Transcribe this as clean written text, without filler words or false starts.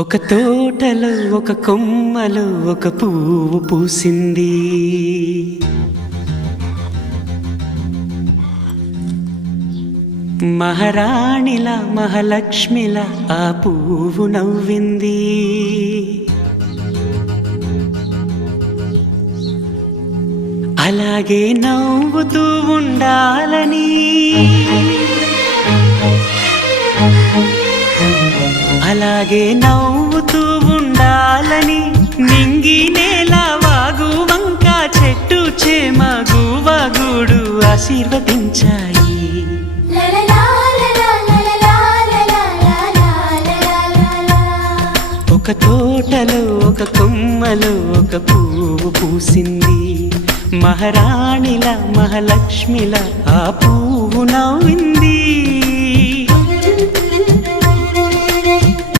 ఒక తోటలో ఒక కొమ్మలో ఒక పువ్వు పూసింది. మహారాణిలా మహాలక్ష్మిలా ఆ పువ్వు నవ్వింది. అలాగే నవ్వుతూ ఉండాలని, అలాగే నవ్వుతూ ఉండాలని నింగి నేల వాగు వంక చెట్టు చేమ గువగూడు ఆశీర్వదించాయి. ఒక తోటలో ఒక కొమ్మలో ఒక పువ్వు పూసింది. మహారాణిలా మహాలక్ష్మిలా ఆ పువ్వు నవ్వింది.